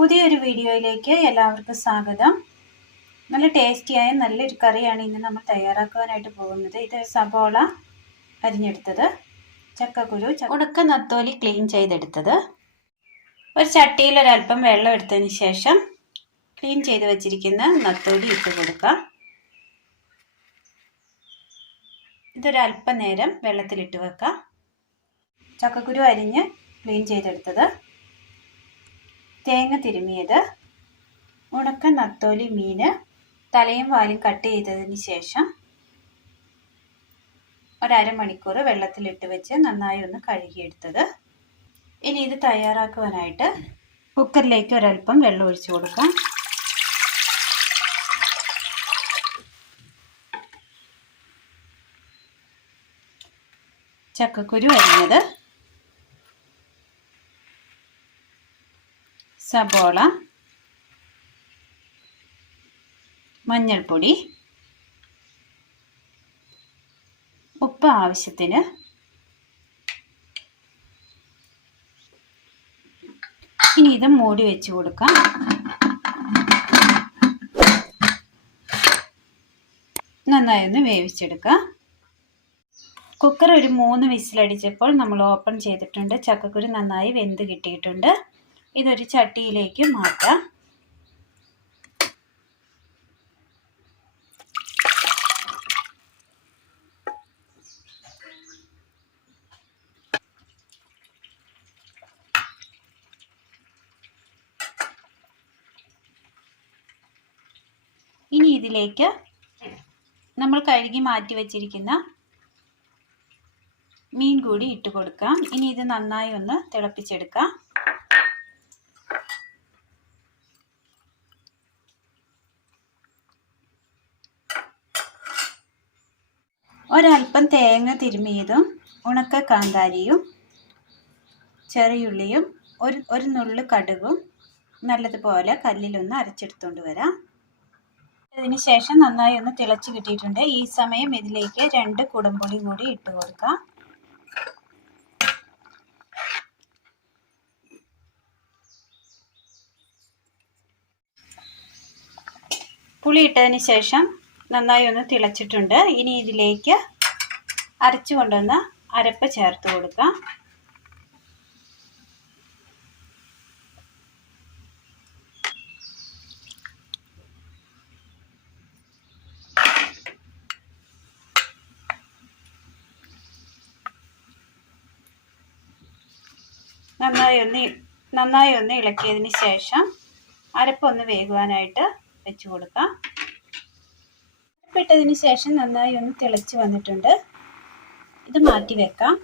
പുതിയൊരു വീഡിയോയിലേക്ക് എല്ലാവർക്കും സ്വാഗതം. നല്ല ടേസ്റ്റിയായ നല്ലൊരു കറിയാണ് ഇന്ന് നമ്മൾ തയ്യാറാക്കാനായിട്ട് പോകുന്നത്. ഇത് സബോള അരിഞ്ഞെടുത്തത്, ചക്കക്കുരു, ഉണക്ക നത്തോലി ക്ലീൻ ചെയ്തെടുത്തത്. ഒരു ചട്ടിയിൽ ഒരല്പം വെള്ളം എടുത്തതിന് ശേഷം ക്ലീൻ ചെയ്ത് വെച്ചിരിക്കുന്ന നത്തോലി ഇട്ട് കൊടുക്കുക. ഇതൊരല്പം നേരം വെള്ളത്തിലിട്ട് വെക്കാം. ചക്കക്കുരു അരിഞ്ഞ് ക്ലീൻ ചെയ്തെടുത്തത്, തേങ്ങ തിരുമിയത്, ഉണക്ക നത്തോലി മീൻ തലയും വാലും കട്ട് ചെയ്തതിന് ശേഷം ഒരമണിക്കൂർ വെള്ളത്തിലിട്ട് വെച്ച് നന്നായി ഒന്ന് കഴുകിയെടുത്തത്. ഇനി ഇത് തയ്യാറാക്കുവാനായിട്ട് കുക്കറിലേക്ക് ഒരല്പം വെള്ളം ഒഴിച്ചു കൊടുക്കാം. ചക്കക്കുരു അരിഞ്ഞത്, സബോള, മഞ്ഞൾപ്പൊടി, ഉപ്പ് ആവശ്യത്തിന്, ഇനി ഇത് മൂടി വെച്ച് കൊടുക്കാം. നന്നായി ഒന്ന് വേവിച്ചെടുക്കാം. കുക്കർ ഒരു 3 വിസിലടിച്ചപ്പോൾ നമ്മൾ ഓപ്പൺ ചെയ്തിട്ടുണ്ട്. ചക്കക്കുരു നന്നായി വെന്ത് കിട്ടിയിട്ടുണ്ട്. ഇതൊരു ചട്ടിയിലേക്ക് മാറ്റാം. ഇനി ഇതിലേക്ക് നമ്മൾ കഴുകി മാറ്റി വെച്ചിരിക്കുന്ന മീൻ കൂടി ഇട്ട് കൊടുക്കാം. ഇനി ഇത് നന്നായി ഒന്ന് തിളപ്പിച്ചെടുക്കാം. ഒരല്പം തേങ്ങ തിരുമിയതും ഉണക്ക കാന്താരിയും ചെറിയുള്ളിയും ഒരു നുള്ളു കടുകും നല്ലതുപോലെ കല്ലിലൊന്ന് അരച്ചെടുത്തുകൊണ്ട് വരാം. അതിന് ശേഷം നന്നായി ഒന്ന് തിളച്ച് കിട്ടിയിട്ടുണ്ട്. ഈ സമയം ഇതിലേക്ക് 2 കുടംപുളി കൂടി ഇട്ട് കൊടുക്കാം. പുളി ഇട്ടതിന് ശേഷം നന്നായി ഒന്ന് തിളച്ചിട്ടുണ്ട്. ഇനി ഇതിലേക്ക് അരച്ചു കൊണ്ടുവന്ന അരപ്പ് ചേർത്ത് കൊടുക്കാം. നന്നായി ഒന്ന് ഇളക്കിയതിന് ശേഷം അരപ്പൊന്ന് വേകുവാനായിട്ട് വെച്ച് കൊടുക്കാം. അരപ്പിട്ടതിന് ശേഷം നന്നായി ഒന്ന് തിളച്ച് വന്നിട്ടുണ്ട്. ഇത് മാറ്റി വെക്കാം.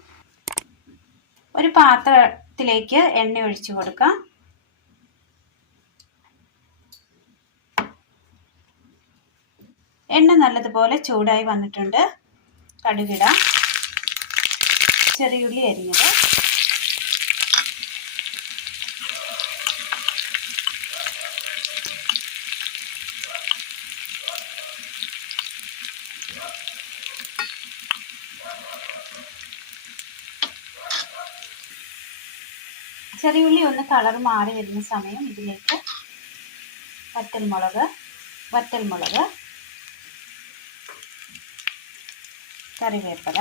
ഒരു പാത്രത്തിലേക്ക് എണ്ണ ഒഴിച്ചു കൊടുക്കാം. എണ്ണ നല്ലതുപോലെ ചൂടായി വന്നിട്ടുണ്ട്. കടുകിടാം. ചെറിയുള്ളി അരിഞ്ഞത്, ചെറിയുള്ളി ഒന്ന് കളർ മാറി വരുന്ന സമയം ഇതിലേക്ക് വറ്റൽമുളക്, കറിവേപ്പില,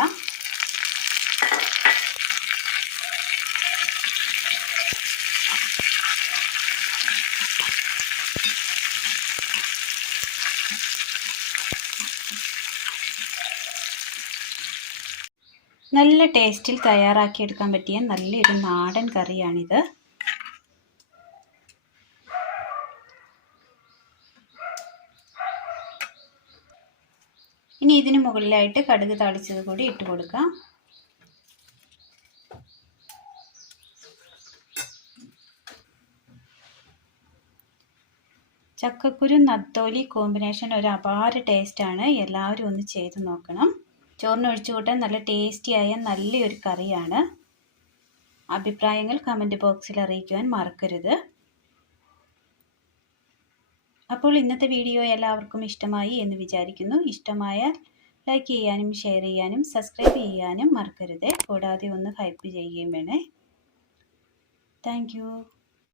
നല്ല ടേസ്റ്റിൽ തയ്യാറാക്കിയെടുക്കാൻ പറ്റിയ നല്ലൊരു നാടൻ കറിയാണിത്. ഇനി ഇതിന് മുകളിലായിട്ട് കടുക് താളിച്ചത് കൂടി ഇട്ട് കൊടുക്കാം. ചക്കക്കുരു നത്തോലി കോമ്പിനേഷൻ ഒരു അപാര ടേസ്റ്റാണ്. എല്ലാവരും ഒന്ന് ചെയ്ത് നോക്കണം. ചോറിന് ഒഴിച്ചു കൂട്ടാൻ നല്ല ടേസ്റ്റിയായ നല്ലൊരു കറിയാണ്. അഭിപ്രായങ്ങൾ കമൻറ്റ് ബോക്സിൽ അറിയിക്കുവാൻ മറക്കരുത്. അപ്പോൾ ഇന്നത്തെ വീഡിയോ എല്ലാവർക്കും ഇഷ്ടമായി എന്ന് വിചാരിക്കുന്നു. ഇഷ്ടമായാൽ ലൈക്ക് ചെയ്യാനും ഷെയർ ചെയ്യാനും സബ്സ്ക്രൈബ് ചെയ്യാനും മറക്കരുത്. കൂടാതെ ഒന്ന് ഹൈപ്പ് ചെയ്യുകയും വേണേ. Thank you.